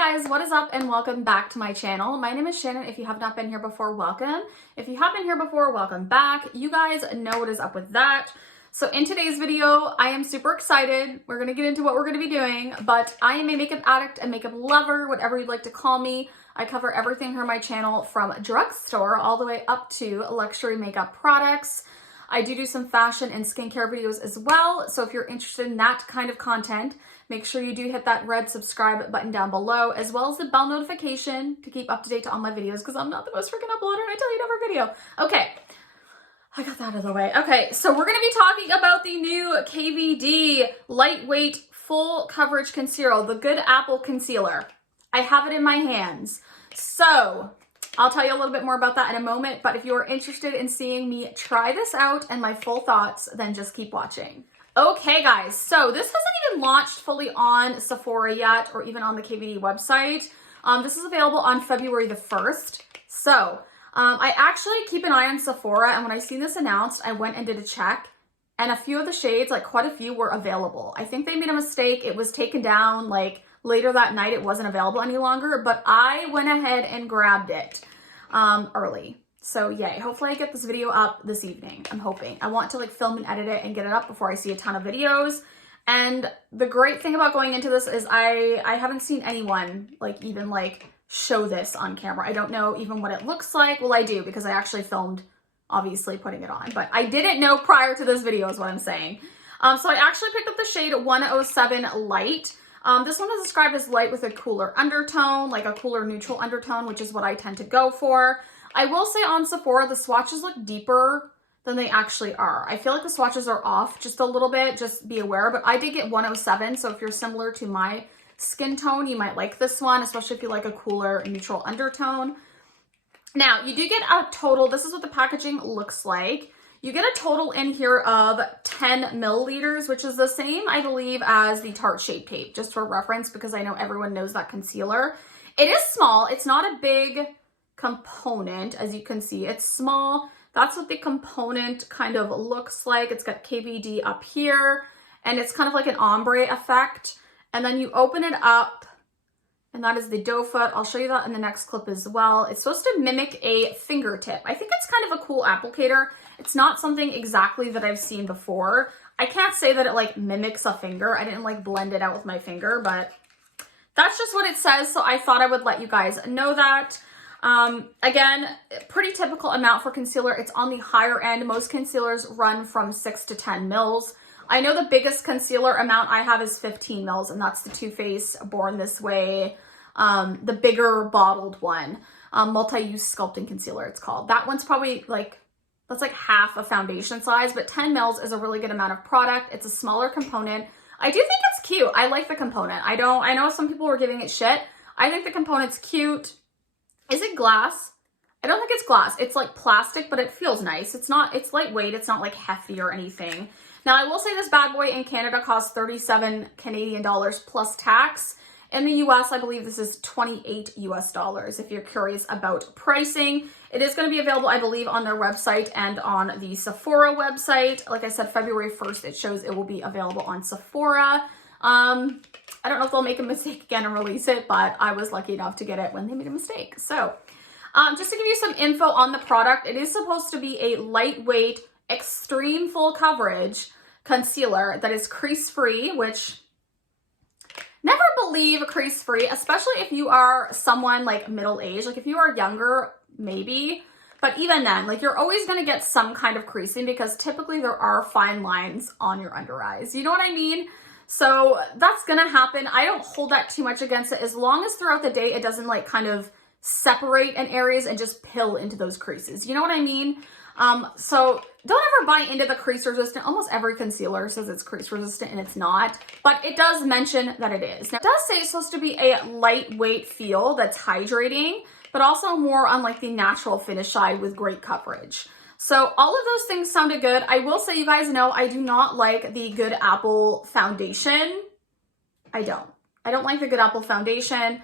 guys, what is up and welcome back to my channel. My name is Shannon. If you have not been here before, welcome. If you have been here before, welcome back. You guys know what is up with that. So in today's video, I am super excited. We're gonna get into what we're gonna be doing, but I am a makeup addict, a makeup lover, whatever you'd like to call me. I cover everything here on my channel from drugstore all the way up to luxury makeup products. I do some fashion and skincare videos as well. So if you're interested in that kind of content, make sure you do hit that red subscribe button down below, as well as the bell notification to keep up to date on my videos, because I'm not the most freaking uploader and I tell you in every video. Okay, I got that out of the way. Okay, so we're gonna be talking about the new KVD Lightweight Full Coverage Concealer, the Good Apple Concealer. I have it in my hands. So I'll tell you a little bit more about that in a moment, but if you are interested in seeing me try this out and my full thoughts, then just keep watching. Okay guys, so this hasn't even launched fully on Sephora yet, or even on the KVD website. This is available on February the 1st. So I actually keep an eye on Sephora, and when I seen this announced, I went and did a check, and a few of the shades, like quite a few, were available. I think they made a mistake. It was taken down like later that night. It wasn't available any longer, but I went ahead and grabbed it early. So yay, hopefully I get this video up this evening. I'm hoping. I want to like film and edit it and get it up before I see a ton of videos. And the great thing about going into this is I haven't seen anyone even show this on camera. I don't know even what it looks like. Well, I do, because I actually filmed obviously putting it on, but I didn't know prior to this video is what I'm saying. So I actually picked up the shade 107 Light. This one is described as light with a cooler undertone, like a cooler neutral undertone, which is what I tend to go for. I will say on Sephora, the swatches look deeper than they actually are. I feel like the swatches are off just a little bit, just be aware, but I did get 107, so if you're similar to my skin tone, you might like this one, especially if you like a cooler neutral undertone. Now, you do get a total, this is what the packaging looks like. You get a total in here of 10 milliliters, which is the same, I believe, as the Tarte Shape Tape, just for reference, because I know everyone knows that concealer. It is small. It's not a big component, as you can see. It's small. That's what the component kind of looks like. It's got KVD up here, and it's kind of like an ombre effect. And then you open it up, and that is the doe foot. I'll show you that in the next clip as well. It's supposed to mimic a fingertip. I think it's kind of a cool applicator. It's not something exactly that I've seen before. I can't say that it mimics a finger. I didn't blend it out with my finger, but that's just what it says. So I thought I would let you guys know that. Again, pretty typical amount for concealer. It's on the higher end. Most concealers run from 6 to 10 mils. I know the biggest concealer amount I have is 15 mils, and that's the Too Faced Born This Way, the bigger bottled one, multi-use sculpting concealer it's called. That one's probably that's like half a foundation size, but 10 mils is a really good amount of product. It's a smaller component. I do think it's cute. I like the component. I know some people were giving it shit. I think the component's cute. Is it glass? I don't think it's glass. It's like plastic, but it feels nice. It's lightweight. It's not hefty or anything. Now, I will say this bad boy in Canada costs 37 Canadian dollars plus tax. In the US, I believe this is 28 US dollars. If you're curious about pricing, it is going to be available, I believe, on their website and on the Sephora website. Like I said, February 1st, it shows it will be available on Sephora. I don't know if they'll make a mistake again and release it, but I was lucky enough to get it when they made a mistake. So just to give you some info on the product, it is supposed to be a lightweight, extreme full coverage concealer that is crease-free, which never believe crease-free, especially if you are someone middle-aged. If you are younger, maybe, but even then, you're always going to get some kind of creasing, because typically there are fine lines on your under eyes. You know what I mean? So that's going to happen. I don't hold that too much against it, as long as throughout the day it doesn't kind of separate in areas and just pill into those creases. You know what I mean? So don't ever buy into the crease resistant. Almost every concealer says it's crease resistant, and it's not, but it does mention that it is. Now, it does say it's supposed to be a lightweight feel that's hydrating, but also more on the natural finish side with great coverage. So all of those things sounded good. I will say, you guys know, I do not like the Good Apple foundation. I don't like the Good Apple foundation.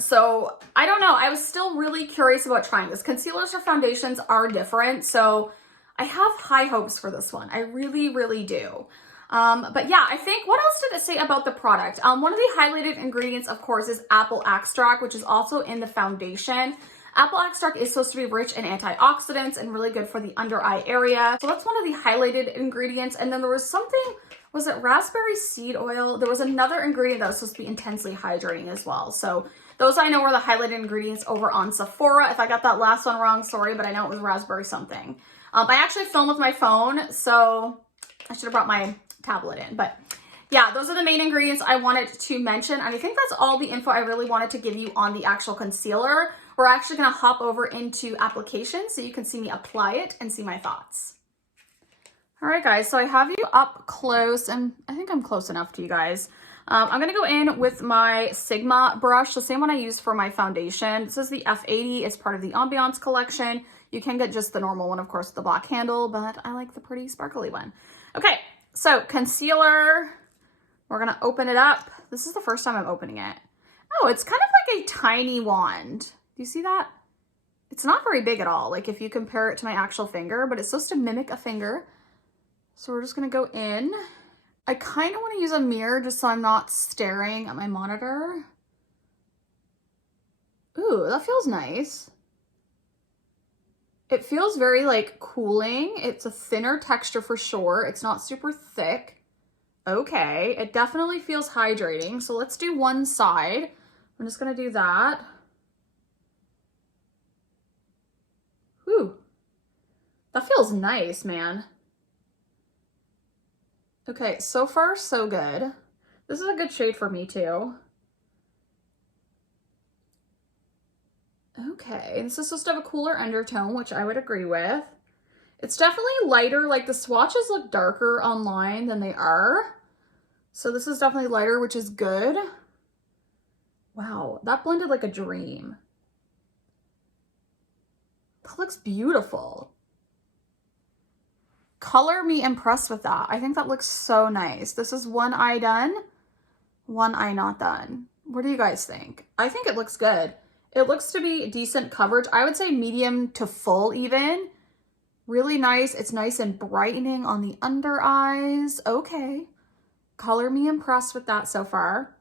So I don't know. I was still really curious about trying this. Concealers or foundations are different. So I have high hopes for this one. I really, really do. But yeah, I think, what else did it say about the product? One of the highlighted ingredients, of course, is apple extract, which is also in the foundation. Apple extract is supposed to be rich in antioxidants and really good for the under eye area. So that's one of the highlighted ingredients. And then there was something, was it raspberry seed oil? There was another ingredient that was supposed to be intensely hydrating as well. So those I know were the highlighted ingredients over on Sephora. If I got that last one wrong, sorry, but I know it was raspberry something. I actually filmed with my phone, so I should have brought my tablet in. But yeah, those are the main ingredients I wanted to mention. And I think that's all the info I really wanted to give you on the actual concealer. We're actually going to hop over into application so you can see me apply it and see my thoughts. All right, guys, so I have you up close, and I think I'm close enough to you guys. I'm going to go in with my Sigma brush, the same one I use for my foundation. This is the F80. It's part of the Ambiance collection. You can get just the normal one, of course, with the black handle, but I like the pretty sparkly one. Okay, so concealer, we're going to open it up. This is the first time I'm opening it. Oh, it's kind of like a tiny wand. Do you see that? It's not very big at all, like if you compare it to my actual finger, but it's supposed to mimic a finger. So we're just going to go in. I kind of want to use a mirror just so I'm not staring at my monitor. Ooh, that feels nice. It feels very like cooling. It's a thinner texture for sure. It's not super thick. Okay, it definitely feels hydrating. So let's do one side. I'm just going to do that. Whew. That feels nice, man. Okay, so far so good. This is a good shade for me too. Okay, this is supposed to have a cooler undertone, which I would agree with. It's definitely lighter, like the swatches look darker online than they are. So this is definitely lighter, which is good. Wow, that blended like a dream. That looks beautiful. Color me impressed with that. I think that looks so nice. This is one eye done, one eye not done. What do you guys think? I think it looks good. It looks to be decent coverage. I would say medium to full even. Really nice. It's nice and brightening on the under eyes. Okay. Color me impressed with that so far.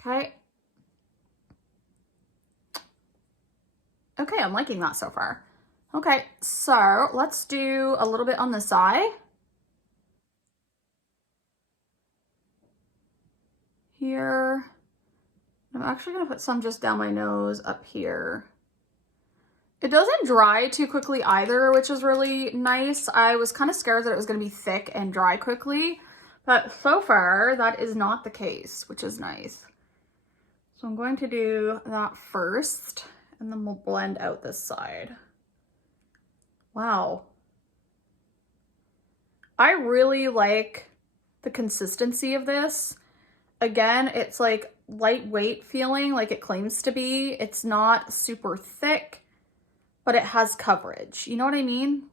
Okay. Okay, I'm liking that so far. Okay, so let's do a little bit on this eye. Here. I'm actually gonna put some just down my nose up here. It doesn't dry too quickly either, which is really nice. I was kind of scared that it was gonna be thick and dry quickly, but so far that is not the case, which is nice. So I'm going to do that first, and then we'll blend out this side. Wow. I really like the consistency of this. Again, it's like lightweight feeling, like it claims to be. It's not super thick, but it has coverage. You know what I mean?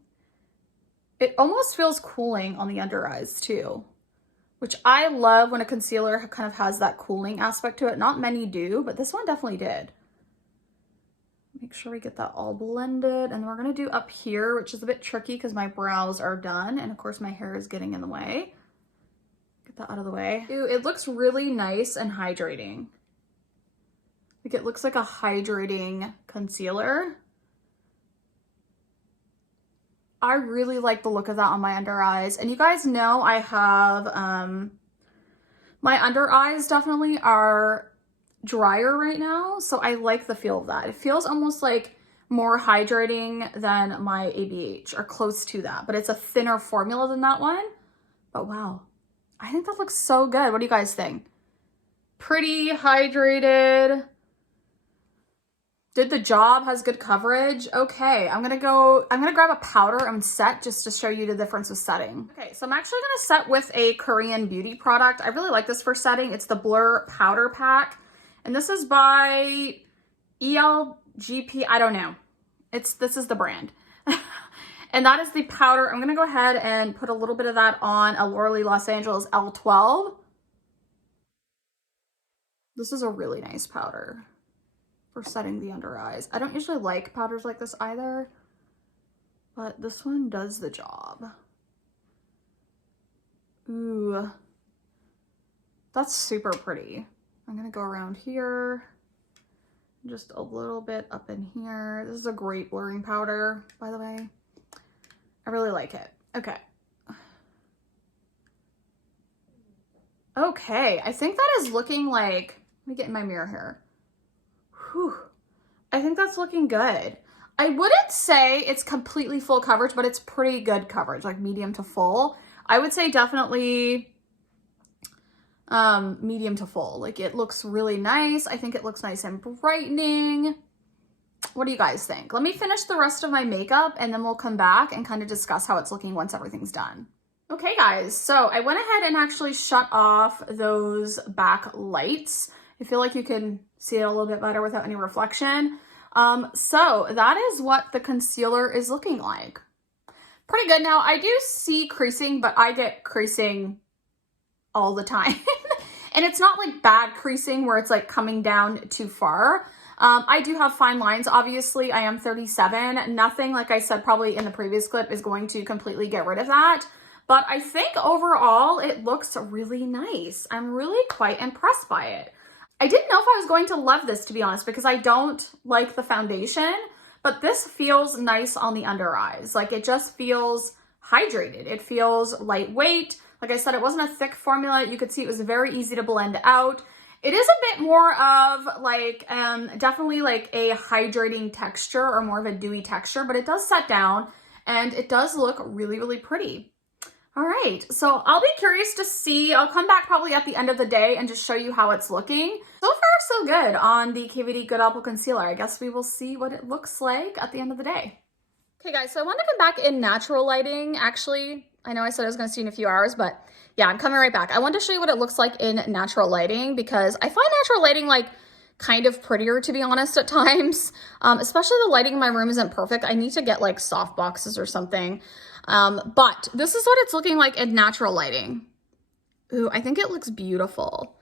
It almost feels cooling on the under eyes too, which I love when a concealer kind of has that cooling aspect to it. Not many do, but this one definitely did. Make sure we get that all blended. And we're gonna do up here, which is a bit tricky because my brows are done. And of course my hair is getting in the way. Get that out of the way. Ew, it looks really nice and hydrating. Like it looks like a hydrating concealer. I really like the look of that on my under eyes. And you guys know I have, my under eyes definitely are drier right now, so I like the feel of that. It feels almost like more hydrating than my ABH, or close to that, but it's a thinner formula than that one. But wow, I think that looks so good. What do you guys think? Pretty hydrated, did the job, has good coverage. Okay, I'm gonna grab a powder and set just to show you the difference with setting. Okay, so I'm actually gonna set with a Korean beauty product. I really like this for setting. It's the Blur Powder Pack. And this is by ELGP, I don't know. This is the brand. And that is the powder. I'm gonna go ahead and put a little bit of that on a L'Oreal Los Angeles L12. This is a really nice powder for setting the under eyes. I don't usually like powders like this either, but this one does the job. Ooh, that's super pretty. I'm gonna go around here, just a little bit up in here. This is a great blurring powder, by the way. I really like it. Okay. Okay, I think that is looking like, let me get in my mirror here. Whew. I think that's looking good. I wouldn't say it's completely full coverage, but it's pretty good coverage, like medium to full. I would say definitely medium to full. Like it looks really nice. I think it looks nice and brightening. What do you guys think? Let me finish the rest of my makeup and then we'll come back and kind of discuss how it's looking once everything's done. Okay guys, so I went ahead and actually shut off those back lights. I feel like you can see it a little bit better without any reflection. So that is what the concealer is looking like. Pretty good. Now I do see creasing, but I get creasing all the time. And it's not like bad creasing where it's like coming down too far. I do have fine lines. Obviously I am 37. Nothing, like I said, probably in the previous clip is going to completely get rid of that. But I think overall it looks really nice. I'm really quite impressed by it. I didn't know if I was going to love this, to be honest, because I don't like the foundation, but this feels nice on the under eyes. Like it just feels hydrated. It feels lightweight. Like I said, it wasn't a thick formula. You could see it was very easy to blend out. It is a bit more of like, definitely like a hydrating texture or more of a dewy texture, but it does set down and it does look really, really pretty. All right, so I'll be curious to see. I'll come back probably at the end of the day and just show you how it's looking. So far, so good on the KVD Good Apple Concealer. I guess we will see what it looks like at the end of the day. Okay, guys, so I want to come back in natural lighting. Actually, I know I said I was going to see you in a few hours, but yeah, I'm coming right back. I want to show you what it looks like in natural lighting because I find natural lighting like kind of prettier, to be honest, at times. Especially the lighting in my room isn't perfect. I need to get like soft boxes or something. But this is what it's looking like in natural lighting. Ooh, I think it looks beautiful.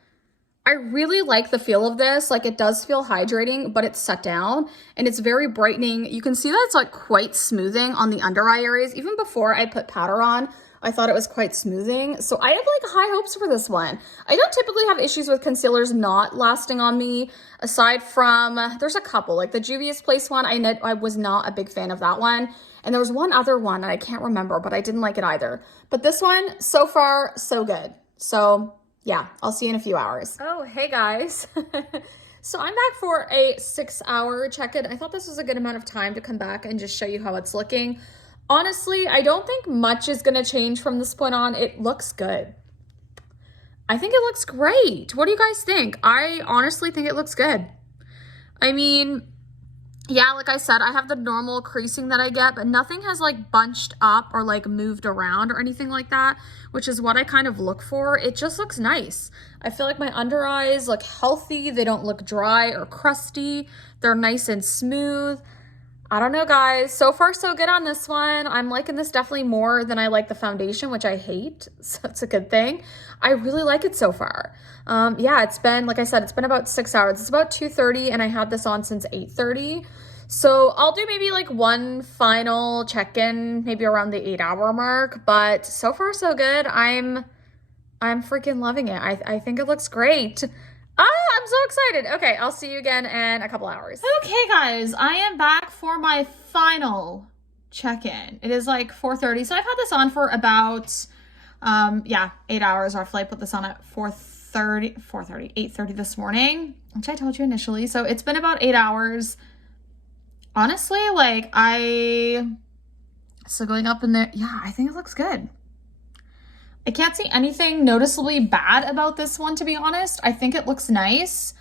I really like the feel of this. Like it does feel hydrating, but it's set down and it's very brightening. You can see that it's like quite smoothing on the under eye areas. Even before I put powder on, I thought it was quite smoothing. So I have like high hopes for this one. I don't typically have issues with concealers not lasting on me, aside from, there's a couple, like the Juvia's Place one. I was not a big fan of that one. And there was one other one and I can't remember, but I didn't like it either. But this one, so far, so good. So yeah, I'll see you in a few hours. Oh, hey guys. So I'm back for a 6-hour check-in. I thought this was a good amount of time to come back and just show you how it's looking. Honestly, I don't think much is gonna change from this point on. It looks good. I think it looks great. What do you guys think? I honestly think it looks good. I mean, yeah, like I said, I have the normal creasing that I get, but nothing has like bunched up or like moved around or anything like that, which is what I kind of look for. It just looks nice. I feel like my under eyes look healthy. They don't look dry or crusty. They're nice and smooth. I don't know, guys. So far, so good on this one. I'm liking this definitely more than I like the foundation, which I hate. So it's a good thing. I really like it so far. Yeah, it's been, like I said, it's been about 6 hours. It's about 2:30 and I had this on since 8:30. So I'll do maybe like one final check-in, maybe around the 8-hour mark. But so far, so good. I'm freaking loving it. I think it looks great. I'm so excited. Okay, I'll see you again in a couple hours. Okay, guys, I am back for my final check-in. It is like 4:30, so I've had this on for about, 8 hours roughly. I put this on at 8:30 this morning, which I told you initially. So it's been about 8 hours. Honestly, like so going up in there, yeah, I think it looks good. I can't see anything noticeably bad about this one, to be honest. I think it looks nice.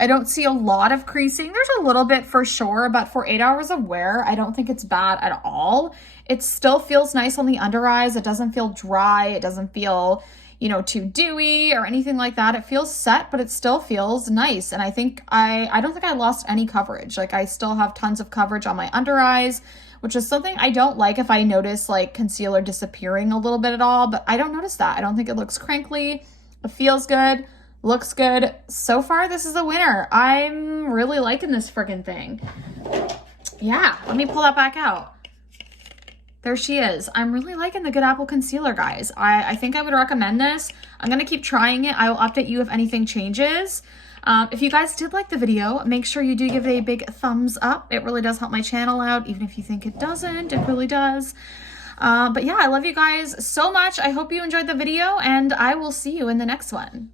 I don't see a lot of creasing. There's a little bit for sure, but for 8 hours of wear, I don't think it's bad at all. It still feels nice on the under eyes. It doesn't feel dry. It doesn't feel, too dewy or anything like that. It feels set, but it still feels nice. And I think I don't think I lost any coverage. Like I still have tons of coverage on my under eyes, which is something I don't like if I notice like concealer disappearing a little bit at all, but I don't notice that. I don't think it looks crinkly. It feels good, looks good. So far, this is a winner. I'm really liking this friggin' thing. Yeah, let me pull that back out. There she is. I'm really liking the Good Apple Concealer, guys. I think I would recommend this. I'm going to keep trying it. I will update you if anything changes. If you guys did like the video, make sure you do give it a big thumbs up. It really does help my channel out. Even if you think it doesn't, it really does. But yeah, I love you guys so much. I hope you enjoyed the video, and I will see you in the next one.